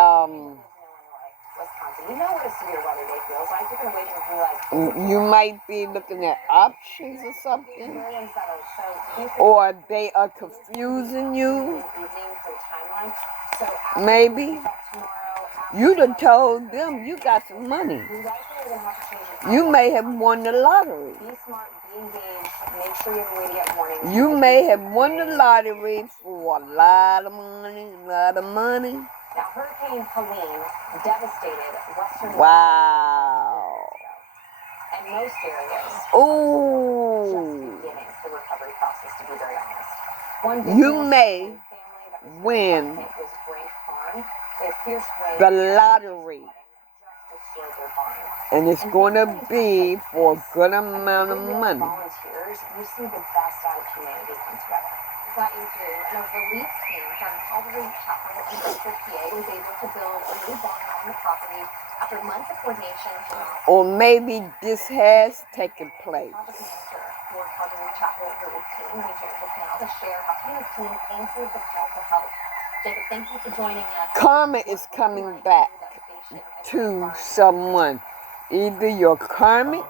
Wisconsin. You know what a severe weather day feels like. You're going to wait and be like. You might be looking at options or something, Millions that are so or they are confusing you. So Maybe you done told them you got some money. You may have won the lottery. Be smart, be engaged, make sure you have a way to get warnings. You may have won the lottery for a lot of money. Now, Hurricane Helene devastated western. Wow. And most areas. Ooh. Just beginning the recovery process, to be very honest. You may win the lottery. And it's going to be for a good amount of money. Volunteers, you see the best out of humanity come together. That you do. And a relief team from Calvary Chapel in Bedford, PA was able to build a new barn on the property after months of coordination. Or maybe this has taken place. For Calvary Chapel relief team, and he joins us now to share how he and his team answered the call to help. Jacob, thank you for joining us. Karma is coming back to someone. Either your karmic.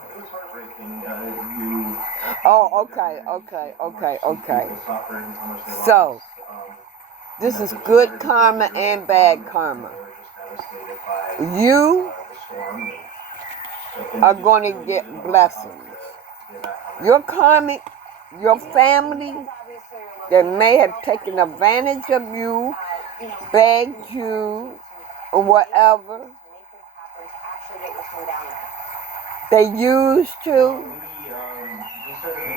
Oh, okay. So, this is good karma and bad karma. You are going to get blessings. Your karmic, your family, they may have taken advantage of you, begged you, or whatever. They used to.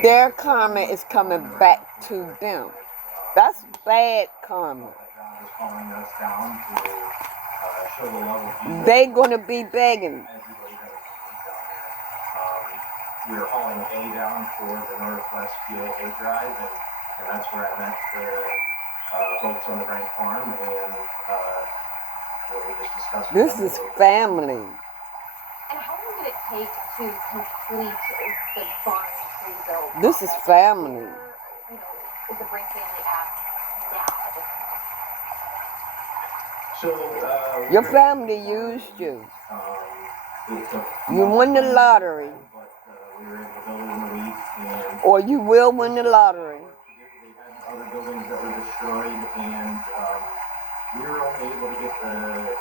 Their karma is coming back to them. That's bad karma. They're going to be begging. We were hauling A down for the Northwest PA drive, and that's where I met the folks on the Rank Farm, and we just discussed. This is family. And how long did it take to complete the barn rebuild? This is process? family. Where, is the Brink family at now at this point? So, Your family used you. It took You won the lottery. but we were able to build it in a week, and Or you will win the lottery. they had other buildings that were destroyed, and we were only able to get the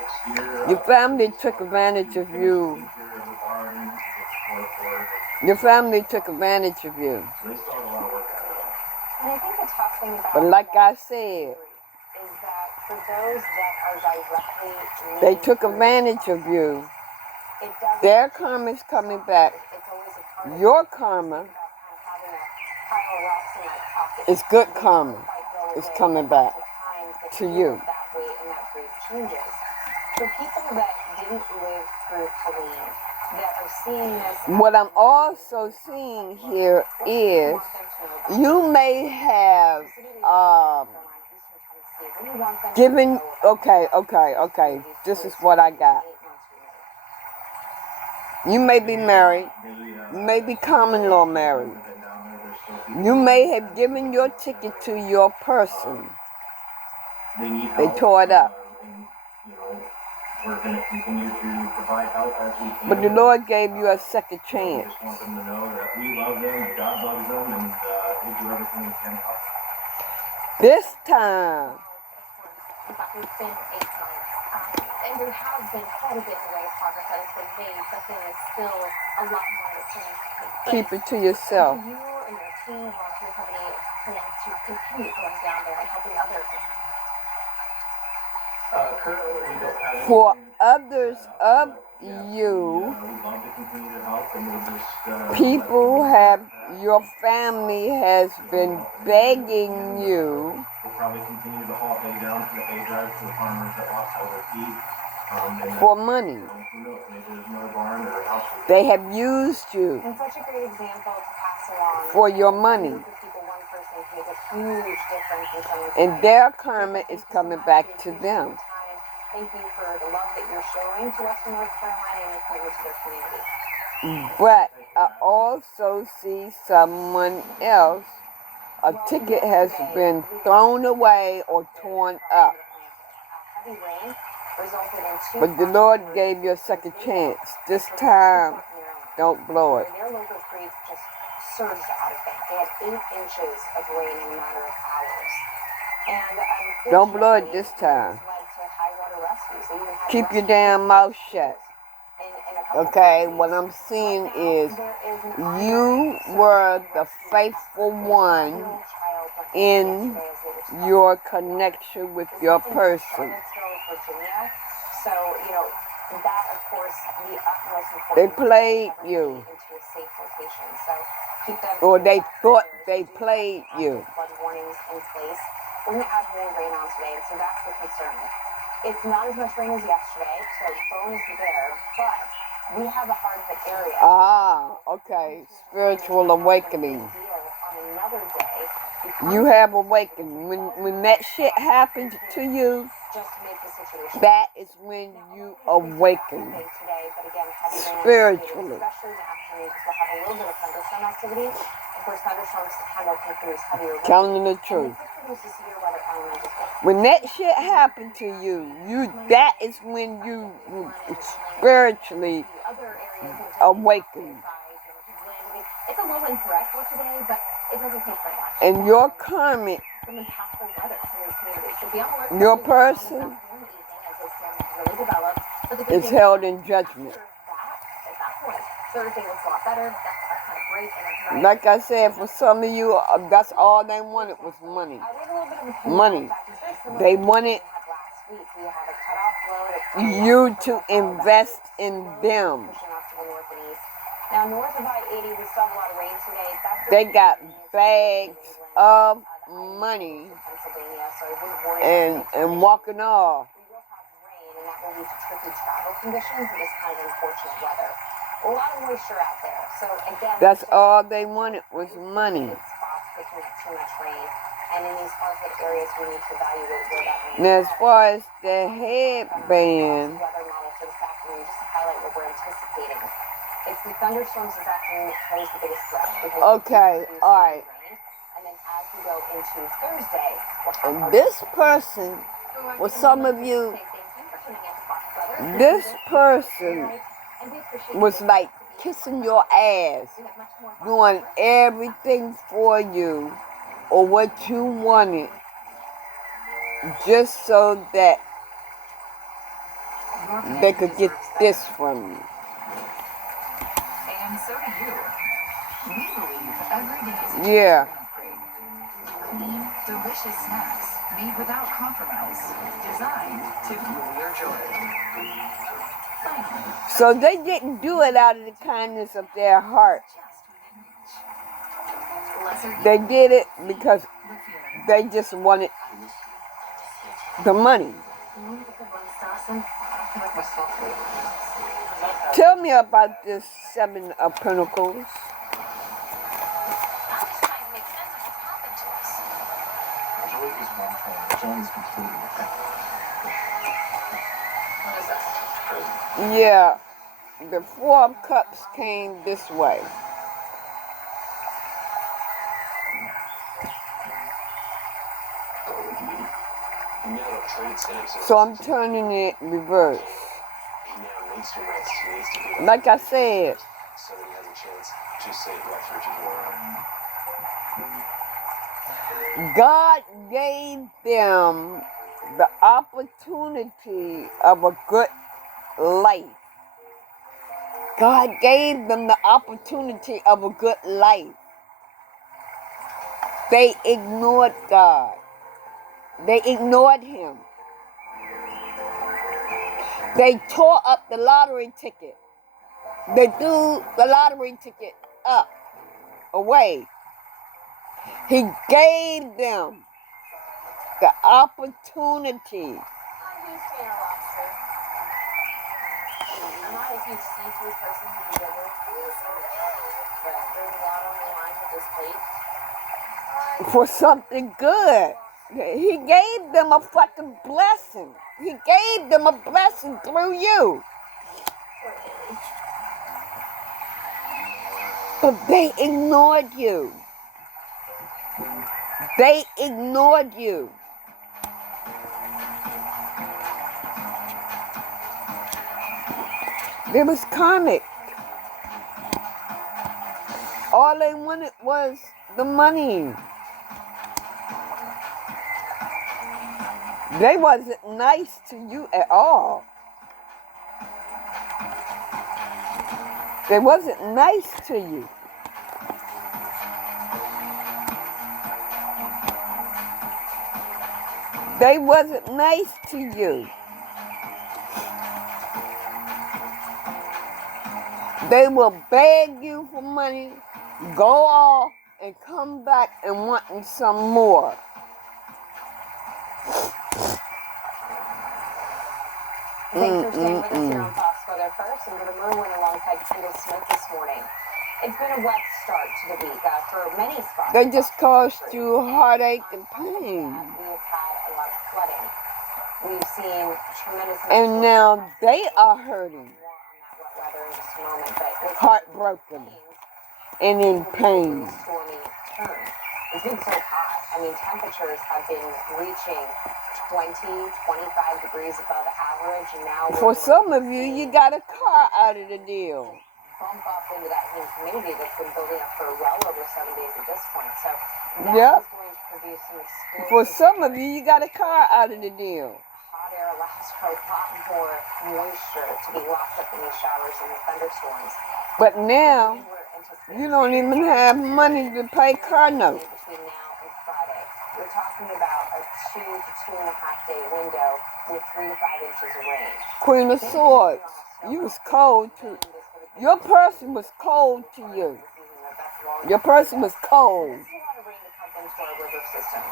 exterior Your up. family took advantage of you. Interior of the barn, and get the floor for it. Your family took advantage of you. So they still have a lot of work ahead of them. And I think the tough thing about But like I that said, is that for those that are directly they living took through advantage of you. it doesn't Their karma is coming back. it's always a part of Your it. karma About kind of having a pile of rocks in my pocket. is good They karma. never quite go It's away, coming but back oftentimes the to feel you. of that weight and that grief changes. For people that didn't live through Helene, that are seeing this, What I'm also seeing here is you may have given, okay. This is what I got. You may be married. You may be common law married. You may have given your ticket to your person. They tore it up. We're going to continue to provide help as we can. But the Lord gave you a second We chance. just want them to know that we love them and God loves them, and we'll do everything we can to help them. This time, in fact, it's been 8 months, and there has been quite a bit in the way of progress that has been made, but there is still a lot more that can take place. keep it to yourself. Do you and your team, volunteer company, plans to continue going down there and helping others? Currently, we don't have For anything, others of we'd you, love to continue to help, and we'll just people have, your family has been begging you we'll probably continue to haul hay down to the hay drive to the farmers that lost all their feed. And for money. who knows, maybe there's another barn or a house. They have used you And such a great example to pass along. for your money. One group of people, one person can make a huge difference in someone's And life. their karma is coming back to them. Thank you for the love that you're showing to Western North Carolina and your commitment to their community. But I also see someone else, a ticket has been thrown away or torn up. Heavy rain resulted in 2 But the Lord gave you a second chance. This time, don't blow it. Their local creek just surged out of bank. They had 8 inches of rain in a matter of hours. And don't blow it this time. led to high water rescues. They even had Keep your rescue damn mouth shut. in a couple Okay, communities. what I'm seeing Right now, is there is an you ongoing were search the and rescue faithful effort. one A 5-year-old child went in missing yesterday as they were stuck your in the connection with This your happened in person. Charlottesville, Virginia. So, that, of course, the utmost importance. They played everybody you. into a safe location. So, keep them Or in they your back thought prayers. they We do have played you. flood warnings in place. We're going to add more rain on today, so that's the concern. It's not as much rain as yesterday, so bonus there, but we have a hard hit area. Okay. Spiritual awakening. On another day, You have awakened. When that shit happened to you, just to make the situation that is when you awaken. today, but again, heavy rain Spiritually. especially in the afternoon, because we'll have a little bit of thunderstorm activity. Of course, thunderstorms kind of can produce heavier rain. Telling the And truth. it could produce a severe weather element as well. When that shit happened to you, that is when you spiritually The other areas awaken. it's a low wind threat for today, but it doesn't take very much. And your karmic, Some impactful weather in these communities. So be on alert for your the person evening as this really develops. But the good is thing held in judgment. after that, at that point, Thursday looks a lot better. That's kind of great. And then Like I said, for some of you, that's all they wanted was money. we have a little bit of a Money. effect. It's very similar They to what wanted we had last week. We had a cutoff load of you to invest in them. pushing off to the north and east. Now, north of I-80, we still have a lot of rain today. That's They got bags of money Pennsylvania, so I wouldn't worry and walking off. we will have rain, and that will lead to tricky travel conditions and this kind of unfortunate weather. A lot of moisture out there. So again, That's all they wanted was money. spots picking up too much rain. And in these hard hit areas, we need to evaluate where that rain Now, is. as far as the headband, Weather model for this afternoon, just to highlight what we're anticipating. It's the thunderstorms is actually pose the biggest threat. Okay, all right. And then as we go into Thursday, And this person, for some of you, this person was like kissing your ass, doing everything for you or what you wanted, just so that they could get this from you. And so do you. We believe every day is a Yeah. upgrade. Clean, delicious snacks made without compromise, designed to fuel your joy. Finally, So they didn't do it out of the kindness of their heart. just within reach. Lesser They did it because the feeling. they just wanted the money. Tell me about this Seven of Pentacles. Joy is one thing. Joy is completely different. Yeah, the Four of Cups came this way. So I'm turning it reverse. Like I said, God gave them the opportunity of a good life. God gave them the opportunity of a good life. They ignored God. They ignored Him. They tore up the lottery ticket. They threw the lottery ticket up, away. He gave them the opportunity. I'm not a huge seafood person to begin with, but there's a lot on the line with this plate. For something good. He gave them a fucking blessing. He gave them a blessing through you. But they ignored you. They ignored you. It was karmic. All they wanted was the money. They wasn't nice to you at all. They wasn't nice to you. They wasn't nice to you. They will beg you for money, go off, and come back and wanting some more. Thanks for staying with us here on Fox Weather First. And we're moving alongside Kendall Smith this morning. It's been a wet start to the week for many spots. They just caused you heartache and pain. We have had a lot of flooding. We've seen tremendous. And now they are hurting, More on that wet weather in just a moment, but heartbroken, and in pain. Stormy turn. It's been so hot. I mean, temperatures have been reaching 20, 25 degrees above average, and now For some of you, you got a car out of the deal. bump up into that heat humidity that's been building up for well over 7 days at this point. So that Yep. is going to produce some explosive. For some of you, you got a car out of the deal. Hot air allows for a lot more moisture to be locked up in these showers and thunderstorms. But now, We're anticipating you don't even have money to pay car note. between now and Friday. We're talking about a 2 to 2.5 day window with 3 to 5 inches of rain. Queen of Swords, you was cold to, your person was cold to you. Your person was cold. There's a lot of rain to come into our river system.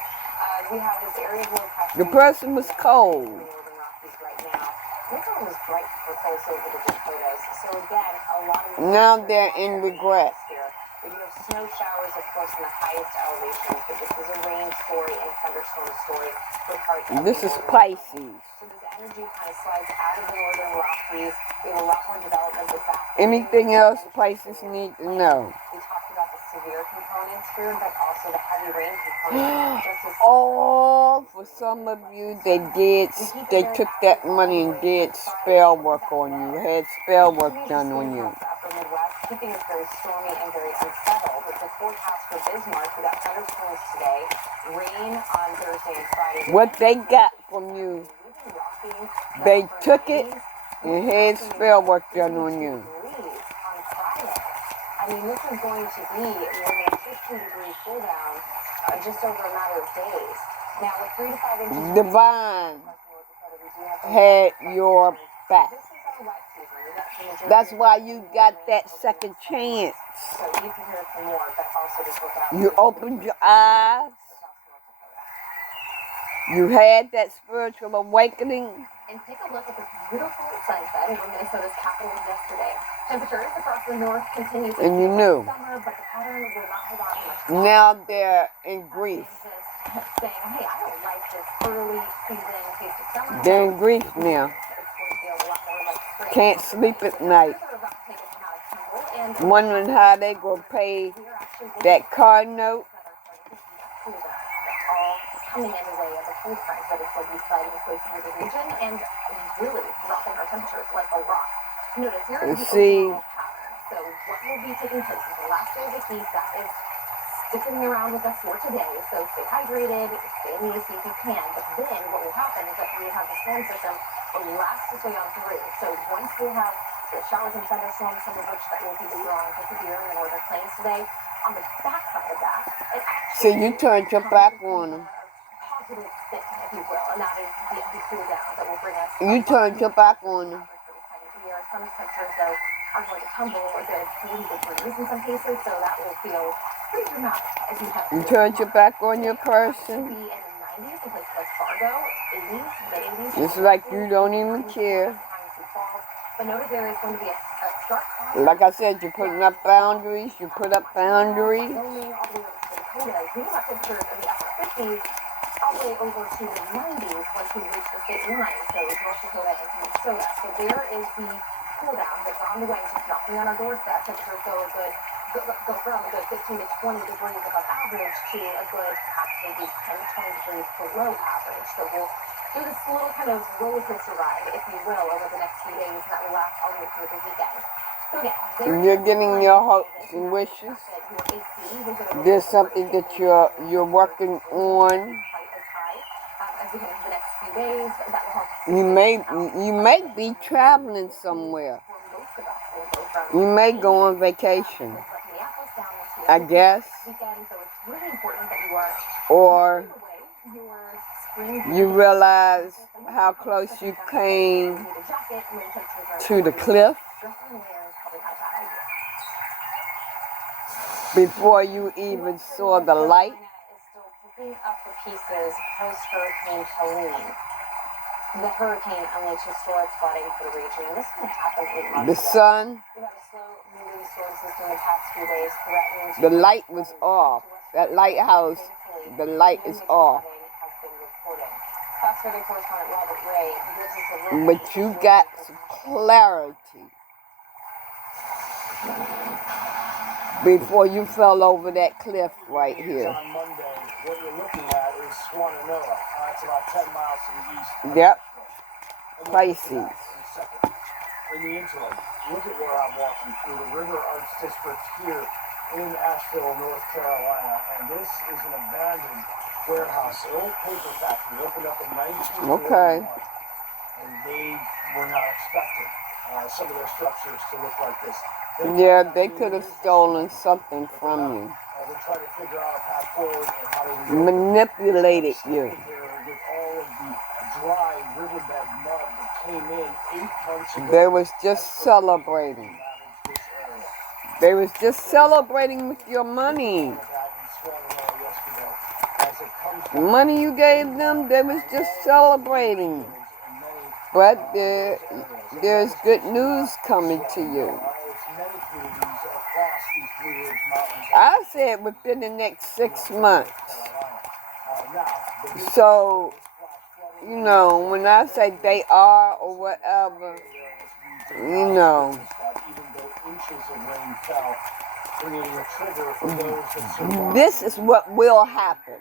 We have this area of low pressure. Your person was cold. In the northern Rockies right now. This one was bright for close over the Dakotas. So again, a lot of Now they're in regret. here. We do have snow showers, of course, in the highest elevations, but this is a rain story and a thunderstorm story for parts of This the is northern Pisces. So this energy kind of slides out of the northern Rockies. We have a lot more development this afternoon. Anything else Pisces need to know? We talked about the severe components here, but also the heavy rain component. Just as Oh, for some of you, they took that money and did spell work on you, had spell work done on you. upper Midwest, keeping us very stormy and very unsettled. With the forecast for Bismarck, we got thunderstorms today, rain on Thursday and Friday. What they got from you, they took it and had spell work done on you. On Friday. I mean, this is going to be more than a 15-degree cool down just over a matter of days. Now, with 3 to 5 inches, Divine had your back. That's why you got that second chance. So you can hear it for more, but also just look out. You opened your eyes. You had that spiritual awakening. And take a look at this beautiful sunset over Minnesota's capital yesterday. Temperatures across the north continue to And you knew. summer, but the pattern will not hold on much. Now they're in grief. Saying, hey, I don't like this early season taste of summer. They're in grief now. Can't sleep at night. Wondering how they gonna pay that car note. Coming in the way of a cold front that is going to be sliding close to the region and really dropping our temperatures like a rock. Notice here is the overall pattern. So what will be taking place is the last day of the heat that is sticking around with us for today. So stay hydrated, stay in the AC if you can. But then what will happen is that we have the storm system that will last its way on through. So once we have the showers and thunderstorms, some of which that will be strong and severe in the northern plains today, on the backside of that, it actually So you turned your back on them. positive spin, if you will, and that is the cool down that will bring us. You turned your back on them. Some temperatures, though, are going to tumble a good 40 degrees in some cases, so that will feel pretty dramatic as you have You turned your back on your person. be in the 90s in places like Fargo, 80s, mid-80s. It's like you don't even care. But notice there is going to be a stark contrast. Like I said, you're putting up boundaries. You put up boundaries. All the way over to Dakota. We have temperatures in the upper 50s. All the way over to the 90s once we reach the state line, so North Dakota and Minnesota. So there is the cool down that's on the way, just knocking on our doorstep. Temperatures go from a good 15 to 20 degrees above average to a good perhaps maybe 10 to 20 degrees below average. So we'll do this little kind of roller coaster ride, if you will, over the next few days that will last all the way through the weekend. So again, You're getting your hopes and wishes. There's something that you're working on. You may be traveling somewhere. You may go on vacation, I guess. Or you realize how close you came to the cliff before you even saw the light. Up the pieces post-Hurricane Helene. The hurricane unleashed historic flooding for the region. This is going to happen 8 months The sun, We had a slow-moving storm system the past few days threatening to... the light was off. That lighthouse, the light is off. has been reported. Fox weather correspondent Robert Ray gives us a look. But you got some clarity before you fell over that cliff right here. On Monday, what you're looking at is Swannanoa. It's about 10 miles to the east. Yep. And Pisces. in a second. In the interim, look at where I'm walking through the River Arts District here in Asheville, North Carolina. And this is an abandoned warehouse, an old paper factory opened up in 1941. Okay. And they were not expecting some of their structures to look like this. Yeah, they could have stolen something from you. They're trying to figure out a path forward and how to Manipulated you. here with all of the dry riverbed mud that came in 8 months ago. They was just celebrating. They was just celebrating with your money. The money you gave them, they was just celebrating. But there's good news coming to you. I said within the next 6 months. So you know, when I say they are or whatever, you know, even though inches of rain fell, creating a trigger for those that survived this is what will happen.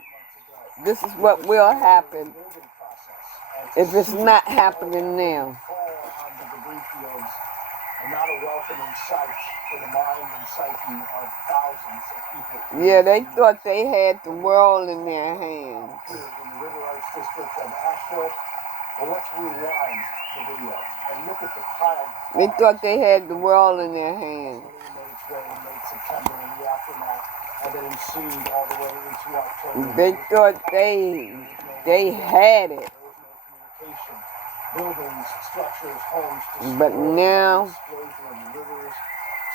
This is what will happen the building process. if it's not happening now. Fall on the debris fields are not a welcoming sight for the mind and psyche of thousands of people. Yeah, they thought they had the world in their hands. Here in the River Arts District of Asheville. Well, let's rewind the video and look at the pile. They thought they had the world in their hands. Made its way in late September in the aftermath, and then ensued all the way into October. They thought they had it. There was no communication. Buildings, structures, homes destroyed. But now, Explosion of rivers,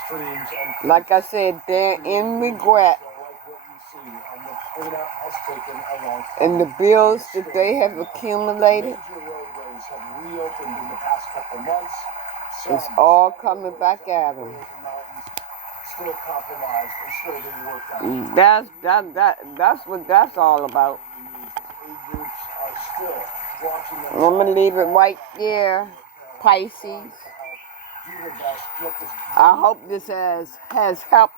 streams, and like I said, they're in regret. like what you see, and the cleanup has taken a long time. And the bills that they have accumulated, Major roadways have reopened in the past couple months. it's all coming back at them. Still compromised and still being worked out. That's what that's all about. Aid groups are still watching them. I'm gonna leave it right there, Pisces. Do their best, just as I hope this has helped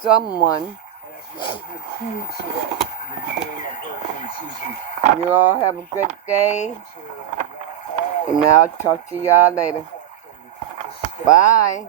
someone. as we sit here 2 weeks away from the beginning of hurricane season. You all have a good day, So, all and I'll talk to y'all later. to stay Bye.